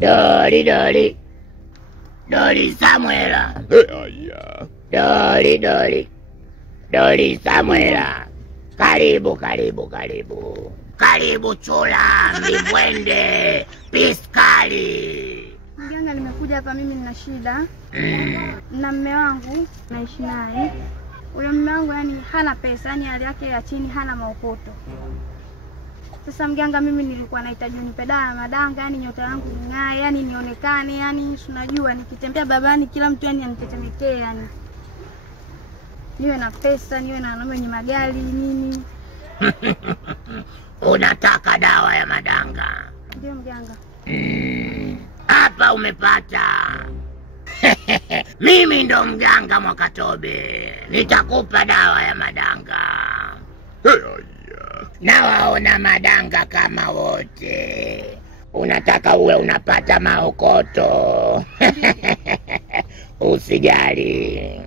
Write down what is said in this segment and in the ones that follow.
Doli doli. Doli Samuela. Aya. Doli doli. Doli Samuela. Karibu karibu karibu. Karibu chula, mbwende, piskali. Mganga, nimekuja hapa mimi nina shida. Na mume wangu naishi naye. Ule mume wangu yani hana pesa, yani hali yake ya chini, hana maokoto. Sasa mganga, mimi nilikuwa nahitaji unipe dawa ya madanga, yani nyota yangu ing'ae, yani nionekane, yani unajua nikitembea babani kila mtu yani anitetemekee, yani niwe na pesa, niwe na wanaume wenye magari nini. Unataka dawa ya madanga? Ndio mganga. Hapa umepata. Mimi ndo mganga Mwakatobe. Nitakupa dawa ya madanga. Aya. Nawaona madanga kama wote. Unataka uwe unapata maokoto. Usijali.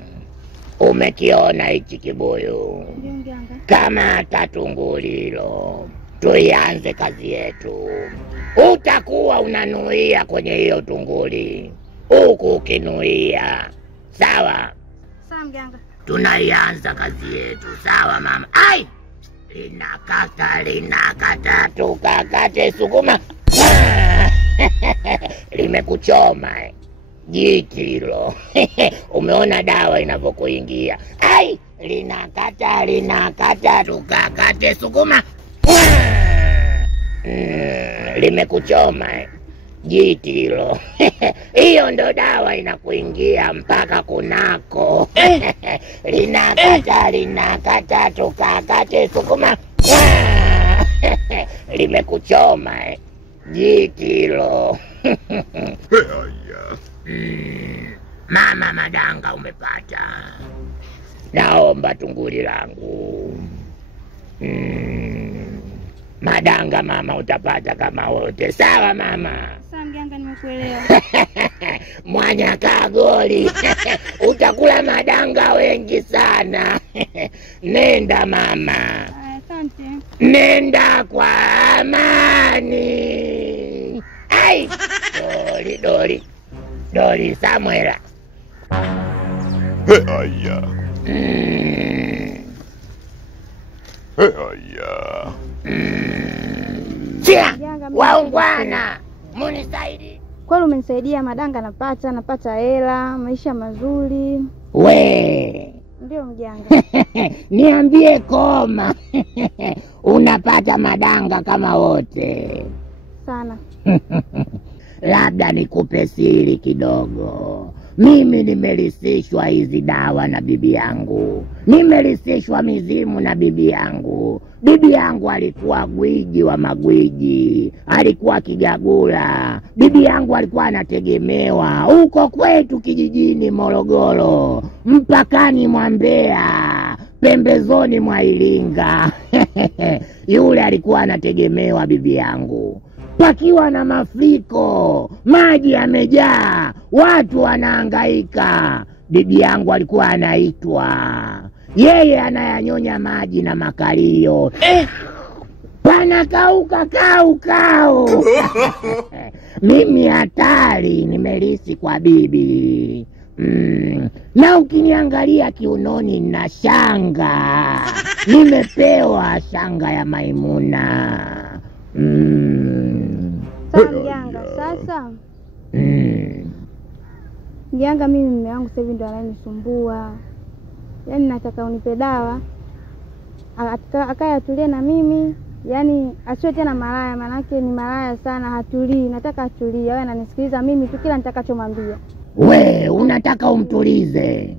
Umekiona hichi kibuyu? Ndio mganga. Kama tatungulilo, tuianze kazi yetu. Utakuwa unanuia kwenye hiyo tunguli, huku ukinuia. Sawa? Sawa mganga. Tunaianza kazi yetu. Sawa mama? Ai! Linakata, tukakate, sukuma. Limekuchoma jiti hilo. Umeona dawa inavyokuingia? Ai! Linakata, tukakate, sukuma. Limekuchoma jiti hilo. Hiyo ndo dawa inakuingia mpaka kunako. Linakata, tukakate, sukuma. Limekuchoma jiti hilo. Aya. Mama, madanga umepata. Naomba tunguli langu. Madanga mama utapata kama wote. Sawa mama? Sawa mganga, nimekuelewa. Mwanya kagoli. Utakula madanga wengi sana. Nenda mama. Asante. Nenda kwa amani. Ai! Doli Samuela. Aya. Aya. Tia! Waungwana! Munisaidi. Kwani umenisaidia, madanga napata hela, maisha mazuri. We! Ndio mganga. Niambie koma. Unapata madanga kama wote? Sana. Labda nikupe siri kidogo. Mimi nimelisishwa hizi dawa na bibi yangu. Nimelisishwa mizimu na bibi yangu. Bibi yangu alikuwa gwiji wa magwiji. Alikuwa Kigagula. Bibi yangu alikuwa anategemewa huko kwetu kijijini Morogoro, mpakani mwa Mbeya, pembezoni mwa Iringa. Yule alikuwa anategemewa bibi yangu. Pakiwa na mafuriko, maji yamejaa, watu wanahangaika. Bibi yangu alikuwa anaitwa. Yeye anayanyonya maji na makalio. Panakauka kau. Mimi hatari nimelisi kwa bibi. Na ukiniangalia kiunoni na shanga. Nimepewa shanga ya Maimuna. Sawa mganga, sasa. Mganga, mimi mume wangu sasa hivi ndo ananisumbua. Yaani nataka unipe dawa. Akaya atulie na mimi. Yaani asiwe tena malaya, manake ni malaya sana, hatulii. Nataka atulie, awe ananisikiliza mimi tu kila nitakachomwambia. We, unataka umtulize?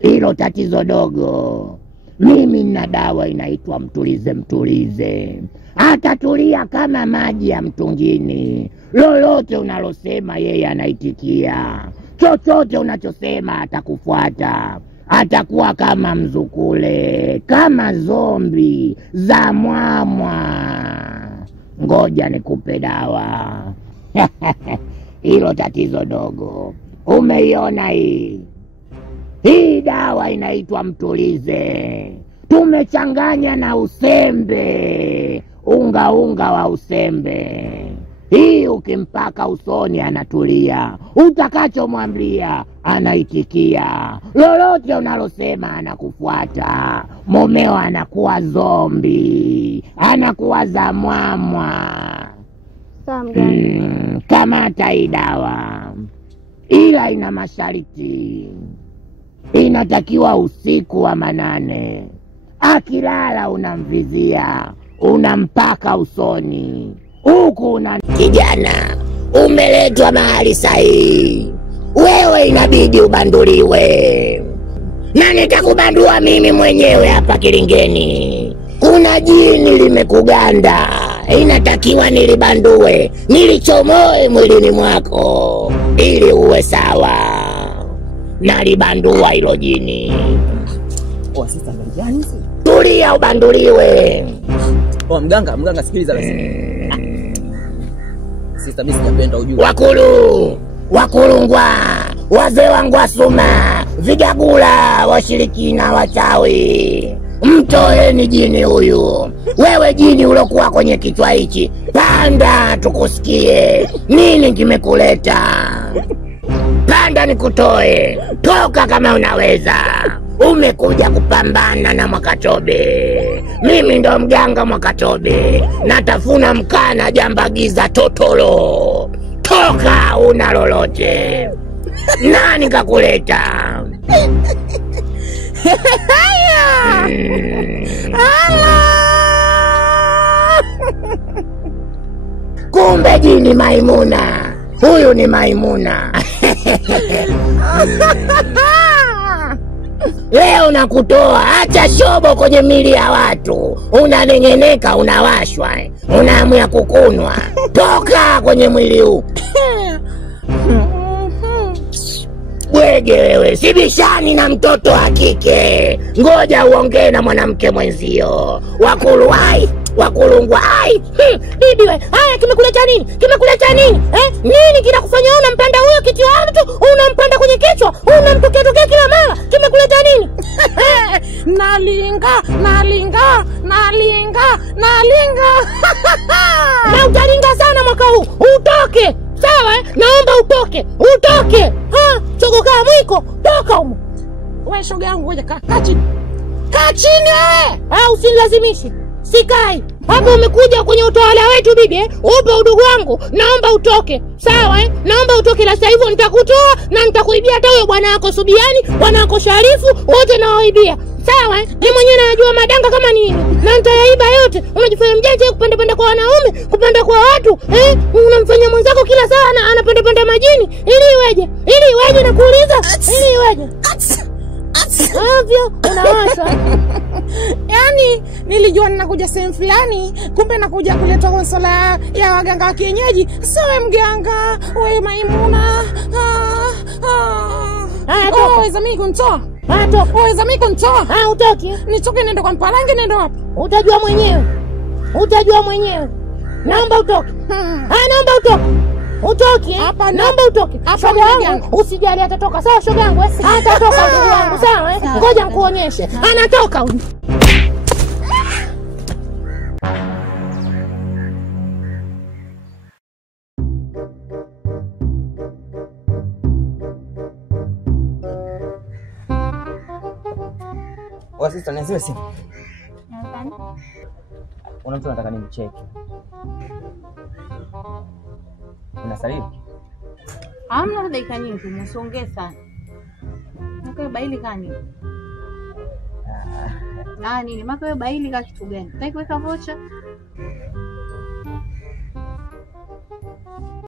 Hilo tatizo dogo. Mimi nina dawa inaitwa mtulize. Atatulia kama maji ya mtungini. Lolote unalosema yeye anaitikia. Chochote unachosema atakufuata. Atakuwa kama mzukule, kama zombi za mwamwa. Ngoja nikupe dawa. Hilo tatizo dogo. Umeiona hii? Hii dawa inaitwa mtulize. Tumechanganya na usembe. Unga wa usembe. Hii ukimpaka usoni anatulia, utakachomwambia anaitikia, lolote unalosema anakufuata. Mumeo anakuwa zombi, anakuwa zamwamwa. Kamata hii dawa, ila ina masharti. Inatakiwa usiku wa manane, akilala unamvizia, unampaka usoni. Huku kijana, umeletwa mahali sahihi. Wewe inabidi ubanduliwe, na nitakubandua mimi mwenyewe hapa Kilingeni. Kuna jini limekuganda, inatakiwa nilibandue, nilichomoe mwilini mwako ili uwe sawa. Nalibandua hilo jini. Sasa gani hizi? Tulia ubanduliwe. Mganga sikiliza basi. Sasa mimi sijapenda ujue. Wakulungwa, wazee wangu wasuma, vigagula, washirikina, wachawi, mtoeni jini huyu. Wewe jini ulokuwa kwenye kichwa hichi, panda tukusikie. Nini kimekuleta? Panda nikutoe. Toka kama unaweza. Umekuja kupambana na Mwakatobe. Mimi ndo mganga Mwakatobe. Natafuna mkana jambagiza totolo. Toka, una lolote. Nani kakuleta? Kumbe jini Maimuna. Huyu ni Maimuna. Leo nakutoa, acha shobo kwenye mili ya watu. Unanengeneka, unawashwa, unaamua kukunwa. Toka kwenye mwili huu. Bwege wewe, sibishani na mtoto wa kike. Ngoja uongee na mwanamke mwenzio. Wakulungwa. Bibi we, haya kimekuleta nini? Nini kinakufanya unampanda huyo kichwa mtu? Unampanda kwenye kichwa, unamtokea kila mara. Kimekuleta nini? Nalinga. Na utalinga sana mwaka huu. Utoke. Sawa, naomba utoke. Chogoka mwiko, toka huko. Wewe shoga yangu, ngoja kaa chini. Kaa chini wewe. Usinilazimishe. Sikai. Hapo umekuja kwenye utawala wetu bibi, upe udugu wangu, naomba utoke. Sawa naomba utoke, la sasa hivyo nitakutoa na nitakuibia hata huyo bwana wako Subiani, bwana wako Sharifu, wote nawaibia. Sawa ni mwenyewe najua madanga kama nini, na nitayaiba yote. Unajifanya mjanja kupenda kwa wanaume, kupenda kwa watu, unamfanya mwenzako kila saa anapenda majini. Ili iweje na kuuliza? Ili iweje? Avyo unawasha. Yaani nilijua ninakuja sehemu fulani, kumbe nakuja kuleta konsola ya waganga wa kienyeji. Sawa mganga, wewe Maimuna. Weza mimi kunitoa. Weza mimi kunitoa. Utoki. Nitoke nende kwa Mpalange, nende wapi? Utajua mwenyewe. Naomba utoke. Naomba utoke. Utoki hapa, naomba utoke. Shoga yangu usijali, atatoka. Sawa shoga yangu, atatoka ndugu yangu. Sawa ngoja nikuonyeshe. Anatoka huyu. Sister, niazime simu. Una mtu anataka nimcheke. Unasalimu? Hamna dakika nyingi, msongee sana. Makayo baili kani? Nini? Makayo baili ka kitu gani? Nataka kuweka vocha.